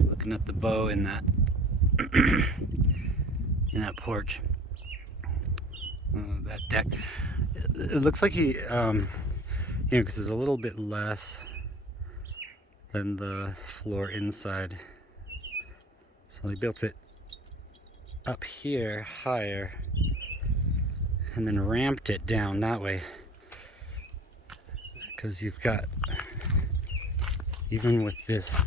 Looking at the bow in that in that porch, that deck. It looks like he, because it's a little bit less than the floor inside, so he built it up here higher and then ramped it down that way, because you've got, even with this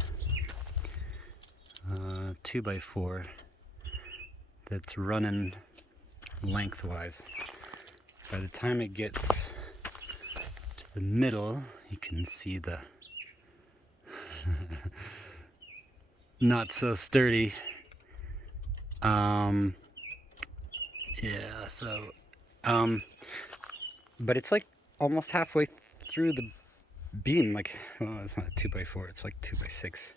2x4 that's running lengthwise, by the time it gets to the middle, you can see the not so sturdy. Yeah, so but it's like almost halfway through the beam. Like, well, it's not a 2x4, it's like 2x6,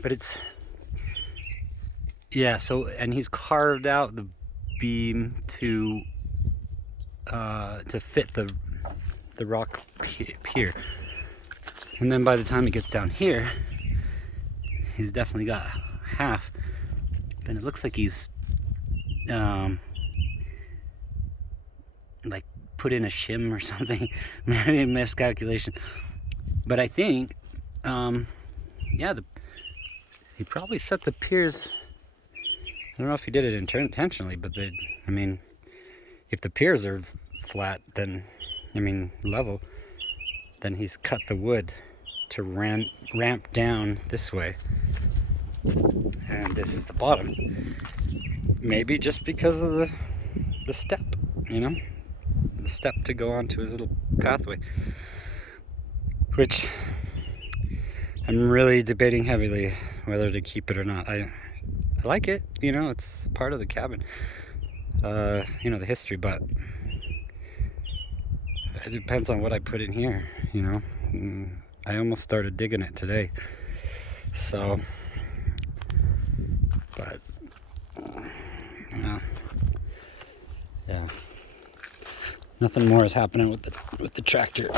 but it's, yeah. So, and he's carved out the beam to fit the rock pier, and then by the time it gets down here, he's definitely got half. And it looks like he's like put in a shim or something, maybe a miscalculation. But I think, yeah, he probably set the piers. I don't know if he did it intentionally, but I mean, if the piers are flat, then, I mean, level, then he's cut the wood to ramp down this way, and this is the bottom. Maybe just because of the step, the step to go onto his little pathway, which I'm really debating heavily whether to keep it or not. I like it, it's part of the cabin, the history, but it depends on what I put in here, I almost started digging it today, so, but, yeah, nothing more is happening with the tractor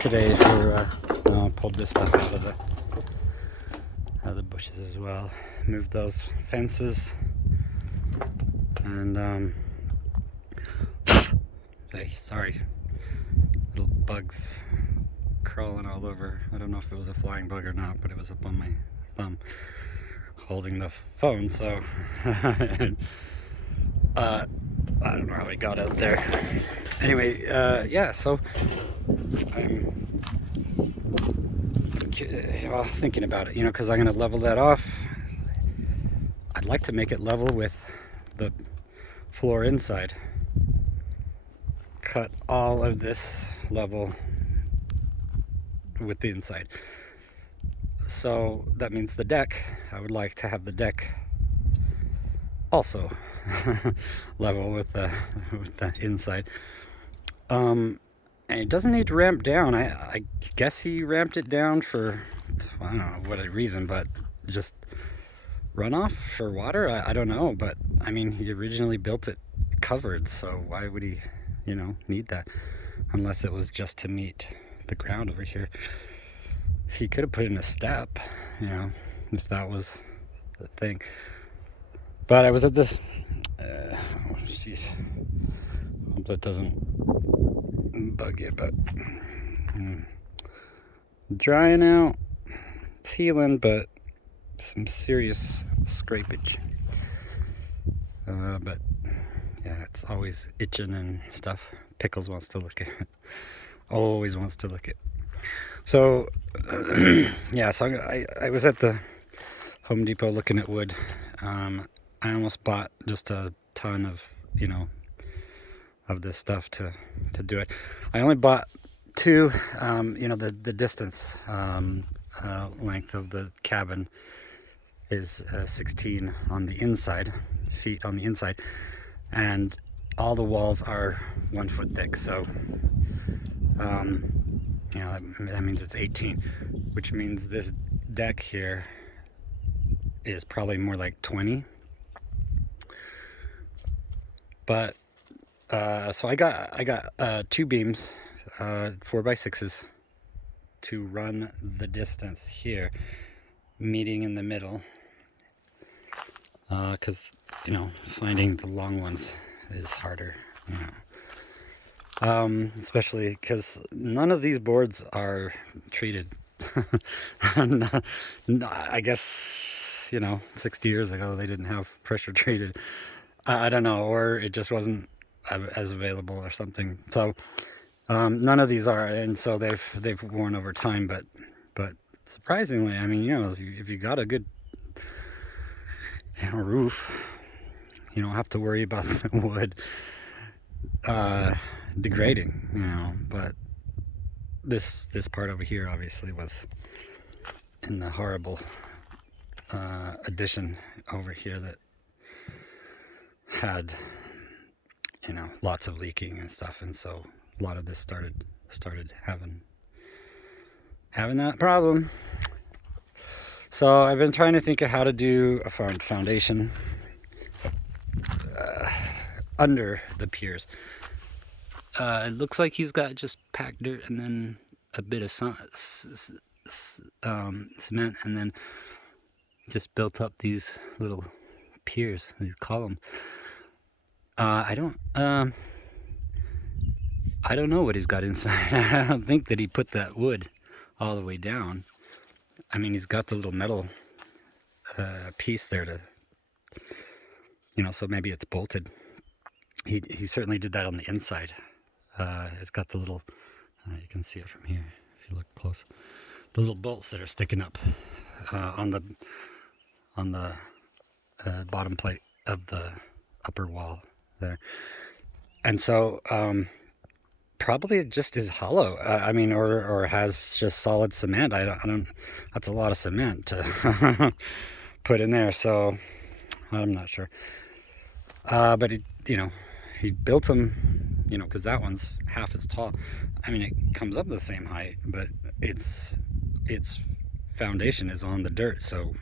today. I pulled this stuff out of the bushes as well, moved those fences, and hey, sorry, little bugs crawling all over. I don't know if it was a flying bug or not, but it was up on my thumb holding the phone, so I don't know how it got out there. Anyway, yeah, so I'm thinking about it, because I'm going to level that off. I'd like to make it level with the floor inside. Cut all of this level with the inside. So that means the deck, I would like to have the deck also level with the inside. And it doesn't need to ramp down. I guess he ramped it down for, I don't know what reason, but just runoff for water. I don't know, but I mean, he originally built it covered, so why would he, need that, unless it was just to meet the ground over here. He could have put in a step, if that was the thing. But I was at this, jeez, hope that doesn't bug you, but drying out, it's healing, but some serious scrapage. But yeah, it's always itching and stuff. Pickles wants to lick it. Always wants to lick it. So, yeah, so I was at the Home Depot looking at wood. I almost bought just a ton of, you know, of this stuff to do it. I only bought two, you know, the distance length of the cabin is 16 on the inside, feet on the inside, and all the walls are 1 foot thick. So, you know, that means it's 18, which means this deck here is probably more like 20. But so I got two beams, 4x6s, to run the distance here, meeting in the middle, because you know, finding the long ones is harder, you know. Especially because none of these boards are treated. I guess, you know, 60 years ago they didn't have pressure treated. I don't know, or it just wasn't as available or something. So none of these are, and so they've worn over time. But surprisingly, I mean, you know, if you got a good, you know, roof, you don't have to worry about the wood degrading, you know. But this part over here obviously was in the horrible addition over here that had, you know, lots of leaking and stuff, and so a lot of this started having that problem. So I've been trying to think of how to do a foundation under the piers. It looks like he's got just packed dirt and then a bit of cement, and then just built up these little piers, these columns. I don't know what he's got inside. I don't think that he put that wood all the way down. I mean, he's got the little metal piece there to, you know, so maybe it's bolted. He certainly did that on the inside. It's got the little, you can see it from here if you look close, the little bolts that are sticking up on the bottom plate of the upper wall there. And so probably it just is hollow. I mean, or has just solid cement. I don't. That's a lot of cement to put in there. So I'm not sure. But it, you know, he built them, you know, because that one's half as tall. I mean, it comes up the same height, but its foundation is on the dirt. So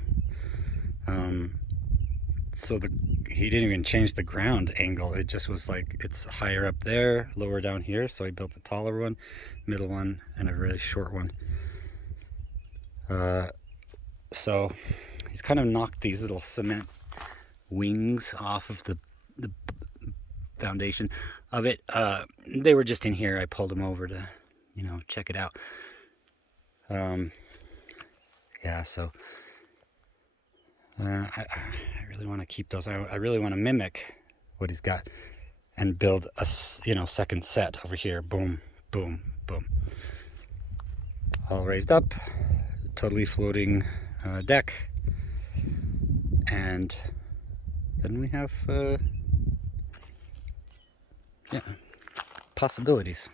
he didn't even change the ground angle. It just was like, it's higher up there, lower down here. So he built a taller one, middle one, and a really short one. So he's kind of knocked these little cement wings off of the foundation of it. They were just in here. I pulled them over to, you know, check it out. Yeah, so I really want to keep those. I really want to mimic what he's got and build a, you know, second set over here. Boom, boom, boom. All raised up, totally floating deck. And then we have, yeah, possibilities.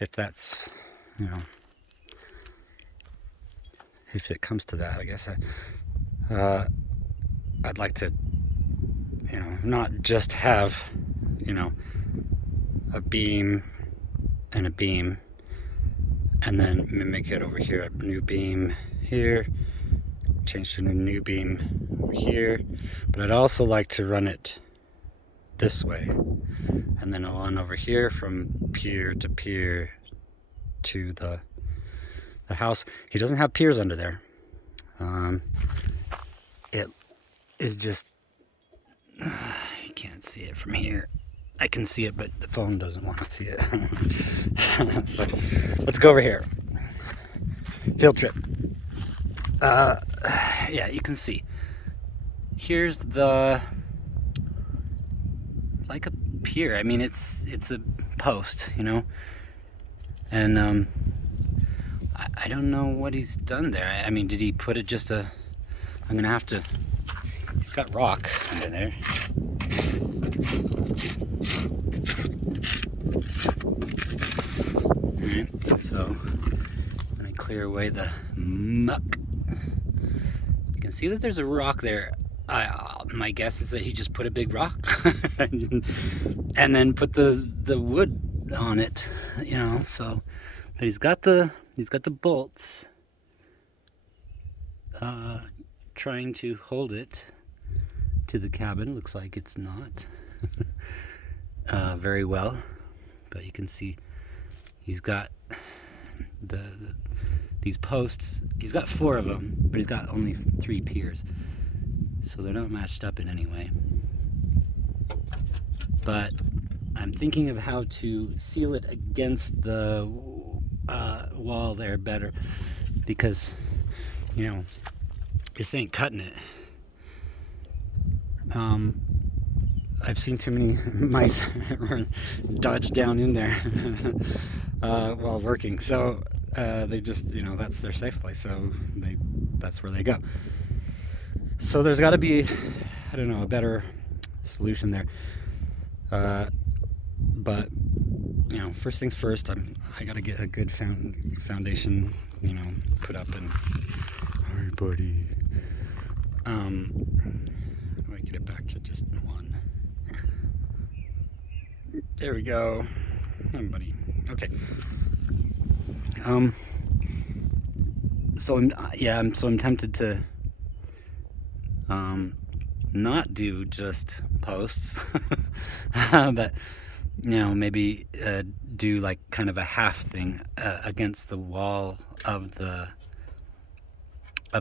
If that's, you know, if it comes to that, I guess I'd like to, you know, not just have, you know, a beam and a beam, and then mimic it over here. A new beam here, change to a new beam over here. But I'd also like to run it this way, and then on over here from pier to pier to the house. He doesn't have piers under there. It is just, you can't see it from here. I can see it, but the phone doesn't want to see it. So let's go over here. Field trip. Yeah, you can see. Here's the, like a pier. I mean, it's a post, you know, and I don't know what he's done there. I mean, did he put it just a... I'm gonna have to... He's got rock under there. Alright, so I'm gonna clear away the muck. You can see that there's a rock there. My guess is that he just put a big rock and then put the wood on it, you know. So, but he's got the bolts trying to hold it to the cabin. Looks like it's not very well, but you can see he's got these posts. He's got 4 of them, but he's got only 3 piers, so they're not matched up in any way. But I'm thinking of how to seal it against the wall there better, because, you know, this ain't cutting it. I've seen too many mice dodge down in there while working, so they just, you know, that's their safe place, so that's where they go. So there's got to be, I don't know, a better solution there. But, you know, first things first, I got to get a good foundation, you know, put up. And hi, buddy. How do I get it back to just 1? There we go. Hi, buddy. Okay. So I'm tempted to not do just posts, but, you know, maybe do like kind of a half thing against the wall of the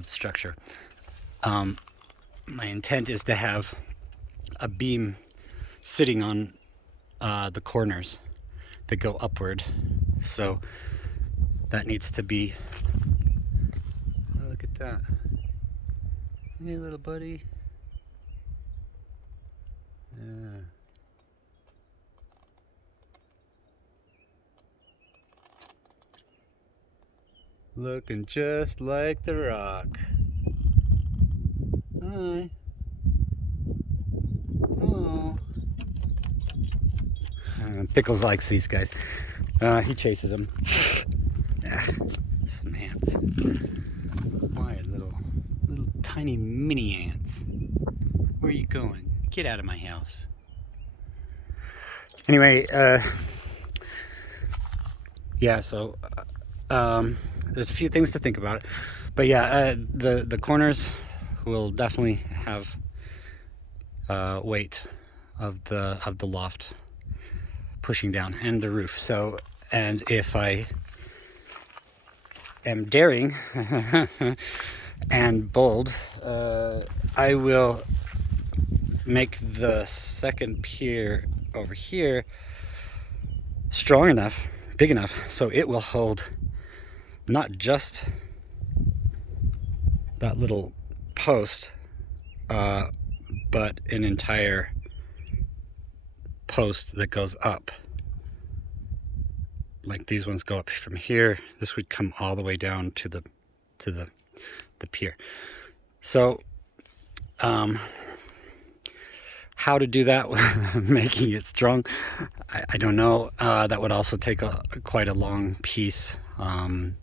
structure. My intent is to have a beam sitting on the corners that go upward, so that needs to be, oh, look at that. Hey, little buddy. Yeah. Looking just like the rock. Hi. Oh. Pickles likes these guys. He chases them. Some ants. Why, little tiny mini ants. Where are you going? Get out of my house. Anyway, yeah, so there's a few things to think about. But yeah, the corners will definitely have weight of the loft pushing down, and the roof. So, and if I am daring and bold, I will make the second pier over here strong enough, big enough, so it will hold not just that little post, but an entire post that goes up. Like these ones go up from here. This would come all the way down to the pier. So how to do that, making it strong, I don't know. That would also take quite a long piece, and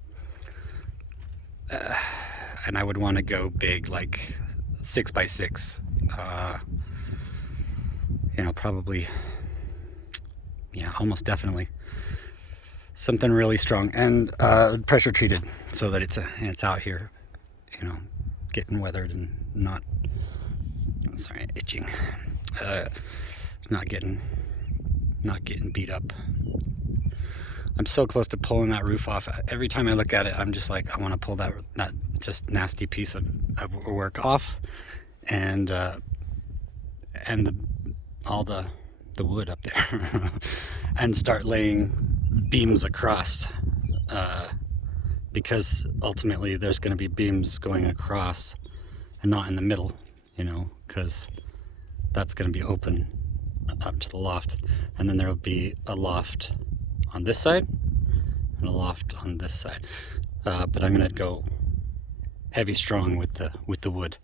I would want to go big, like 6x6. You know, probably, yeah, almost definitely something really strong, and pressure treated, so that it's out here, you know, getting weathered and not, sorry, itching, not getting beat up. I'm so close to pulling that roof off. Every time I look at it, I'm just like, I want to pull that just nasty piece of work off, and all the wood up there, and start laying beams across, because ultimately there's going to be beams going across and not in the middle, you know, because that's going to be open up to the loft, and then there will be a loft on this side and a loft on this side. but I'm gonna go heavy strong with the wood,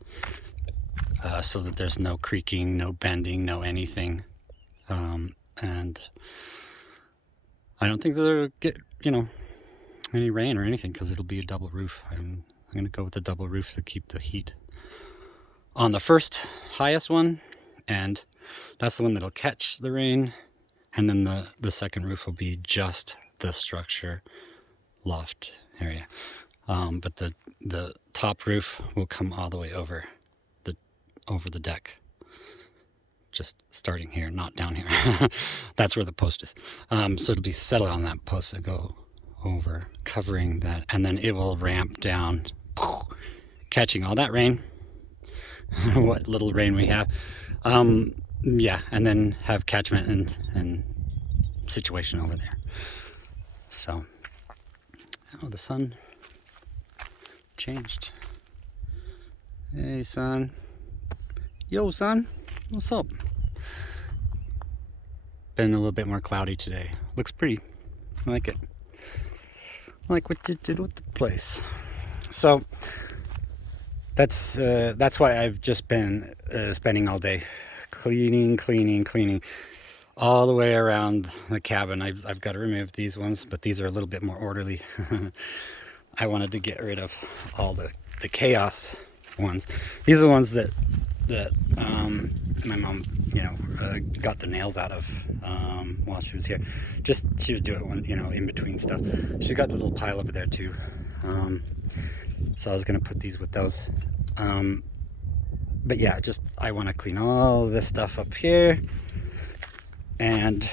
so that there's no creaking, no bending, no anything, and I don't think they'll get, you know, any rain or anything because it'll be a double roof. I'm gonna go with the double roof to keep the heat on the first highest one, and that's the one that'll catch the rain, and then the second roof will be just the structure loft area, but the top roof will come all the way over the deck, just starting here, not down here. That's where the post is. So it'll be settled on that post to go over, covering that, and then it will ramp down, catching all that rain, what little rain we have. Yeah, and then have catchment and situation over there. So, oh, the sun changed. Hey, son. Yo, son. What's up? Been a little bit more cloudy today. Looks pretty. I like it. I like what you did with the place. So that's why I've just been spending all day cleaning all the way around the cabin. I've got to remove these ones, but these are a little bit more orderly. I wanted to get rid of all the chaos ones. These are the ones that my mom, you know, got the nails out of while she was here. Just she would do it when, you know, in between stuff. She's got the little pile over there too. So I was gonna put these with those. But yeah, just I want to clean all this stuff up here and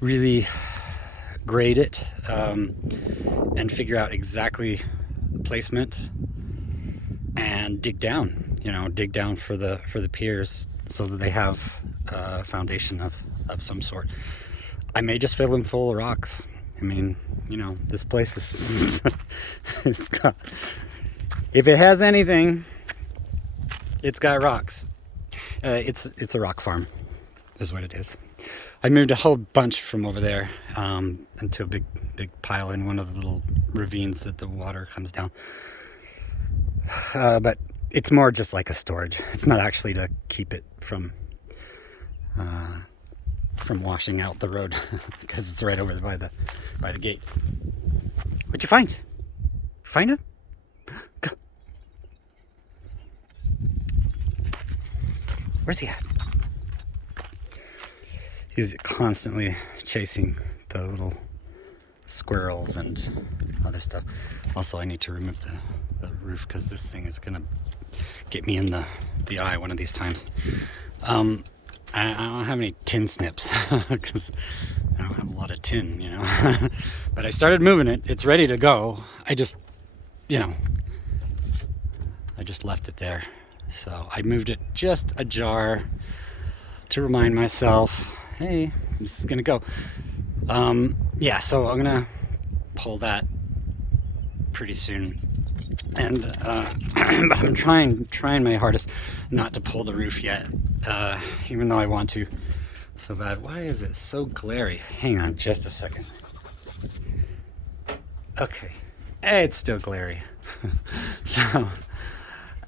really grade it, and figure out exactly the placement and dig down, you know, dig down for the piers so that they have a foundation of some sort. I may just fill them full of rocks. I mean, you know, this place is it's got, if it has anything, it's got rocks. It's a rock farm is what it is. I moved a whole bunch from over there into a big pile in one of the little ravines that the water comes down. But it's more just like a storage. It's not actually to keep it from washing out the road because it's right over there by the gate. What'd you find? Find it? Go. Where's he at? He's constantly chasing the little squirrels and other stuff. Also, I need to remove the roof because this thing is gonna get me in the eye one of these times. I don't have any tin snips because I don't have a lot of tin, you know. But I started moving it. It's ready to go. I just, you know, I just left it there. So I moved it just a jar to remind myself, hey, this is gonna go. Yeah, so I'm gonna pull that pretty soon, and but I'm trying my hardest not to pull the roof yet, even though I want to so bad. Why is it so glary? Hang on just a second. Okay, it's still glary. So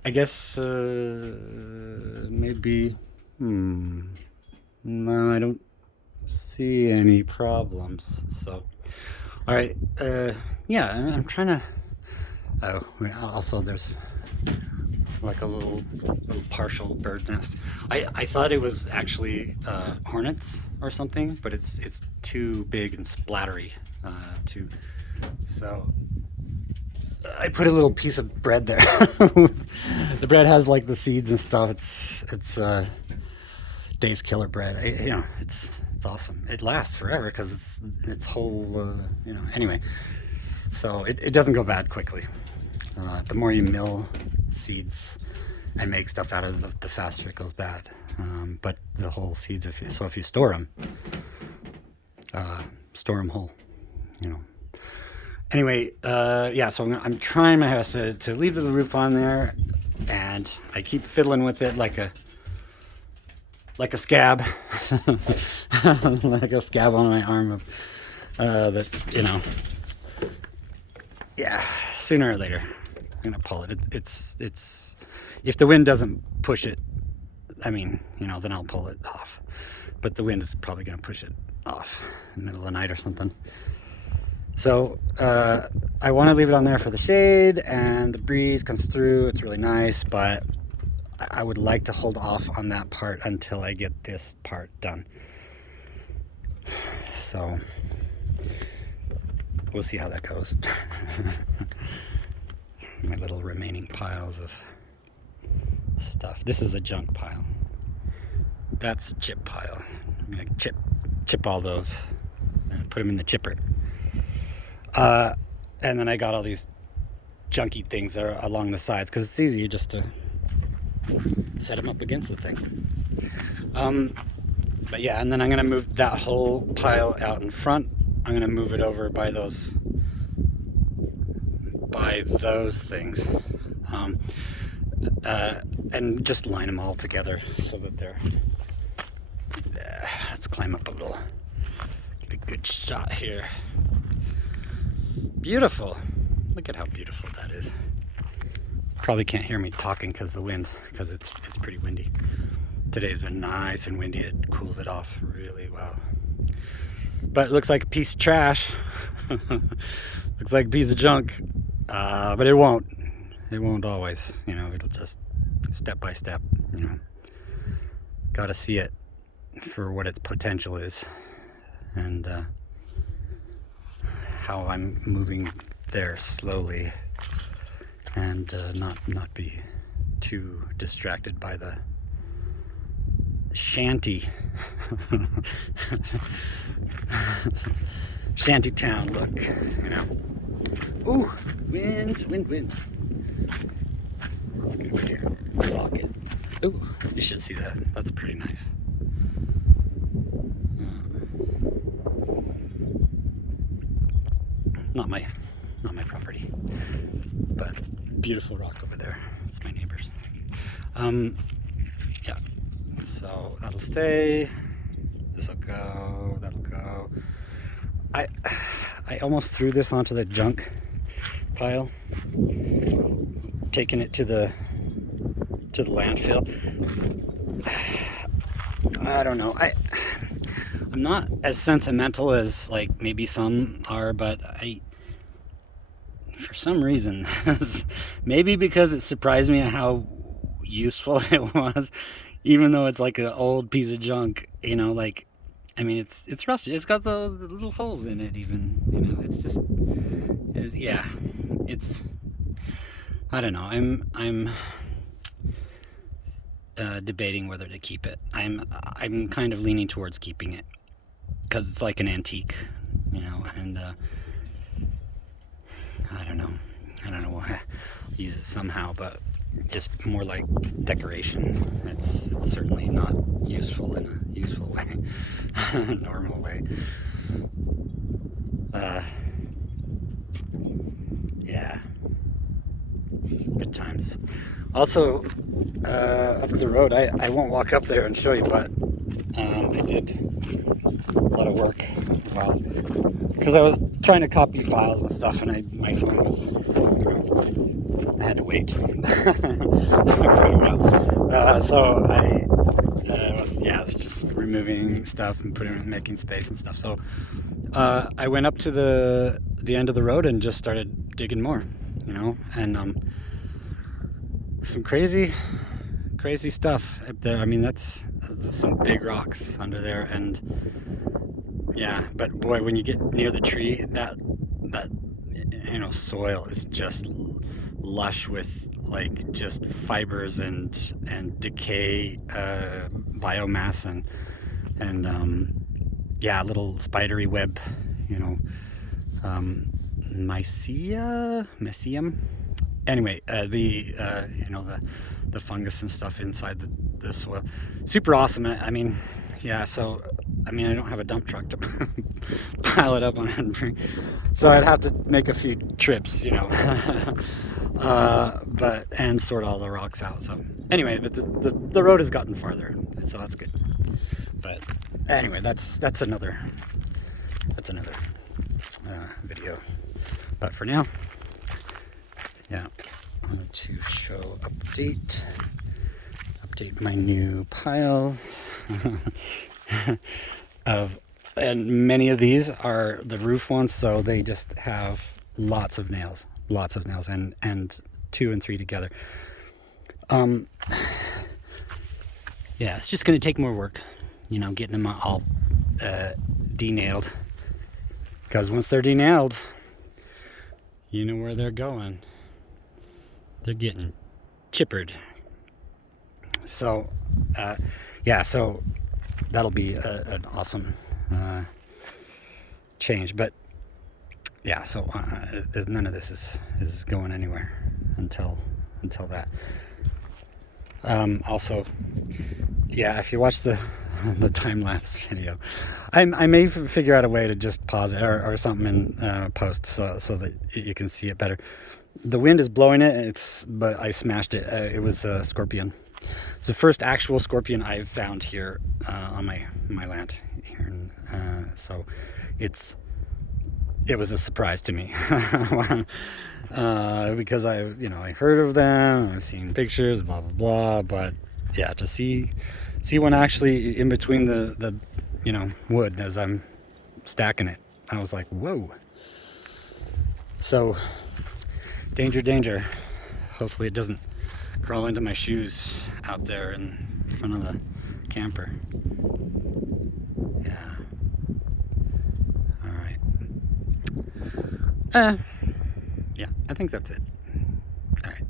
I guess maybe no, I don't see any problems. So all right, yeah, I'm trying to, oh, also there's like a little partial bird nest. I thought it was actually hornets or something, but it's too big and splattery so I put a little piece of bread there. The bread has like the seeds and stuff. It's Dave's Killer Bread. You know, it's awesome. It lasts forever because it's whole, you know, anyway. So it doesn't go bad quickly. The more you mill seeds and make stuff out of the faster it goes bad. But the whole seeds, if you store them whole, you know. Anyway, yeah, so I'm trying my best to leave the roof on there, and I keep fiddling with it like a scab, like a scab on my arm of that, you know, yeah, sooner or later, I'm gonna pull it. It's if the wind doesn't push it, I mean, you know, then I'll pull it off. But the wind is probably gonna push it off in the middle of the night or something. So I want to leave it on there for the shade, and the breeze comes through. It's really nice, but I would like to hold off on that part until I get this part done. So we'll see how that goes. My little remaining piles of stuff. This is a junk pile. That's a chip pile. I'm gonna chip all those and put them in the chipper. And then I got all these junky things along the sides because it's easy just to set them up against the thing. But yeah, and then I'm gonna move that whole pile out in front. I'm gonna move it over by those things, and just line them all together so that they're. Let's climb up a little. Get a good shot here. Beautiful. Look at how beautiful that is. Probably can't hear me talking because the wind, because it's pretty windy. Today's been nice and windy. It cools it off really well. But it looks like a piece of trash. Looks like a piece of junk. But it won't. It won't always. You know, it'll just step by step, you know. Gotta see it for what its potential is. And how I'm moving there slowly, and not be too distracted by the shanty shanty town look, you know. Ooh, wind. Let's get over here, block it. Ooh, you should see that. That's pretty nice. Not my property, but beautiful rock over there. It's my neighbor's. Yeah, so that'll stay. This'll go, that'll go. I almost threw this onto the junk pile, taking it to the landfill. I don't know. I'm not as sentimental as like maybe some are, but for some reason, maybe because it surprised me at how useful it was, even though it's like an old piece of junk, you know, like, I mean, it's rusty. It's got those little holes in it even, you know, it's just, yeah, it's, I don't know. I'm debating whether to keep it. I'm kind of leaning towards keeping it because it's like an antique, you know, and I don't know. I'll use it somehow, but just more like decoration. It's certainly not useful in a useful way, normal way. Yeah, good times. Also, up the road, I won't walk up there and show you, but I did a lot of work while, because I was trying to copy files and stuff, and my phone was, I had to wait quite a while. So I was just removing stuff and making space and stuff. So I went up to the end of the road and just started digging more, you know, and some crazy stuff up there. I mean, that's some big rocks under there, and yeah, but boy, when you get near the tree, that you know, soil is just lush with like just fibers and decay, biomass, and yeah, little spidery web, you know, mycelium. Anyway, you know, the fungus and stuff inside the soil, super awesome. I mean, yeah, so I mean, I don't have a dump truck to pile it up on it, so I'd have to make a few trips, you know, but and sort all the rocks out. So anyway, but the road has gotten farther, so that's good. But anyway, that's another video. But for now, yeah, I wanted to show update my new pile of, and many of these are the roof ones, so they just have lots of nails, and 2 and 3 together. Yeah, it's just going to take more work, you know, getting them all denailed, because once they're denailed, you know where they're going. They're getting chippered. So yeah, so that'll be an awesome change. But yeah, so none of this is going anywhere until that. Also, yeah, if you watch the time-lapse video, I may figure out a way to just pause it or something in post, so that you can see it better. The wind is blowing it, but I smashed it. It was a scorpion. It's the first actual scorpion I've found here on my land here, so it was a surprise to me. Because I heard of them, I've seen pictures, blah blah blah, but yeah, to see one actually in between the wood as I'm stacking it, I was like, whoa. So danger. Hopefully it doesn't crawl into my shoes out there in front of the camper. Yeah. All right. Yeah, I think that's it. All right.